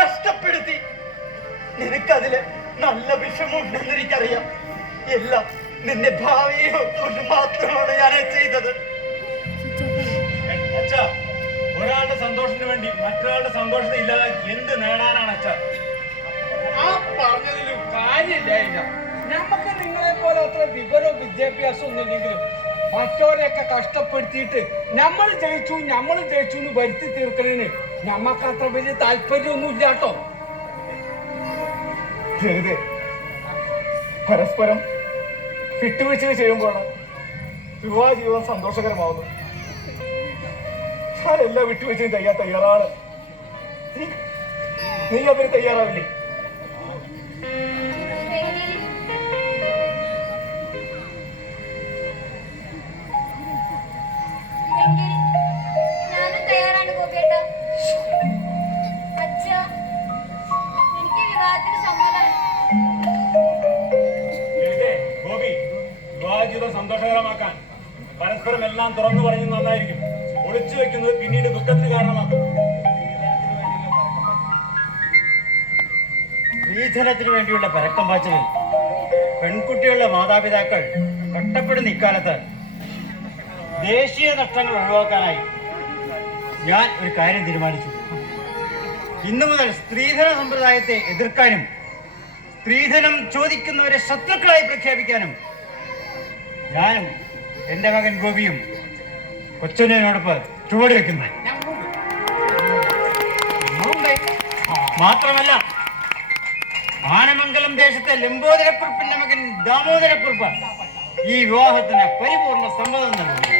കഷ്ടപ്പെടുത്തി. നിനക്കതിൽ നല്ല വിഷമമുണ്ടെന്ന് എനിക്കറിയാം. എല്ലാം നിന്റെ ഭാവിയെ കൊണ്ട് മാത്രമാണ് ഞാൻ ചെയ്തത്. അച്ഛാ ഒരാളുടെ സന്തോഷത്തിന് വേണ്ടി മറ്റൊരാളുടെ സന്തോഷത്തെ ഇല്ലാതാക്കി എന്ത് നേടാനാണ് അച്ഛ? ആ പറഞ്ഞതിലും കാര്യമില്ല നമുക്ക് നിങ്ങളെ പോലെ അത്ര വിവരവും വിദ്യാഭ്യാസവും ഒന്നുമില്ലെങ്കിലും മറ്റവരെയൊക്കെ കഷ്ടപ്പെടുത്തിയിട്ട് നമ്മൾ ജയിച്ചു നമ്മൾ ജയിച്ചു എന്ന് വരുത്തി തീർക്കുന്നതിന് നമുക്ക് അത്ര വലിയ താല്പര്യമൊന്നും ഇല്ലാട്ടോ പരസ്പരം വിട്ടുവീഴ്ച ചെയ്യുമ്പോഴാണ് വിവാഹ ജീവിതം സന്തോഷകരമാവുന്നത്. ഞാൻ എല്ലാ വിട്ടുവീഴ്ചയും ചെയ്യാൻ തയ്യാറാണ്? നീ അതിന് തയ്യാറാവില്ലേ? സന്തോഷകരമാക്കാൻ. പരസ്പരം എല്ലാം തുറന്നു പറയുന്നത് നന്നായിരിക്കും. ഒളിച്ചു വെക്കുന്നത് പിന്നീട് ദുഃഖത്തിന് കാരണമാക്കും. സ്ത്രീധനത്തിന് വേണ്ടിയുള്ള പരക്കം പാച്ചലിൽ പെൺകുട്ടികളുടെ മാതാപിതാക്കൾ കട്ടപ്പെടുന്ന ഇക്കാലത്ത് ദേശീയ നഷ്ടങ്ങൾ ഒഴിവാക്കാനായി ഞാൻ ഒരു കാര്യം തീരുമാനിച്ചു. ഇന്നു മുതൽ സ്ത്രീധന സമ്പ്രദായത്തെ എതിർക്കാനും സ്ത്രീധനം ചോദിക്കുന്നവരെ ശത്രുക്കളായി പ്രഖ്യാപിക്കാനും ഞാനും എന്റെ മകൻ ഗോപിയും കൊച്ചുനോടൊപ്പം ചുവട് വെക്കുന്നു. മാത്രമല്ല ആനമംഗലം ദേശത്തെ ലംബോദരക്കുറിപ്പിന്റെ മകൻ ദാമോദരക്കുറിപ്പ് ഈ വിവാഹത്തിന് പരിപൂർണ സമ്മതം നൽകുന്നു.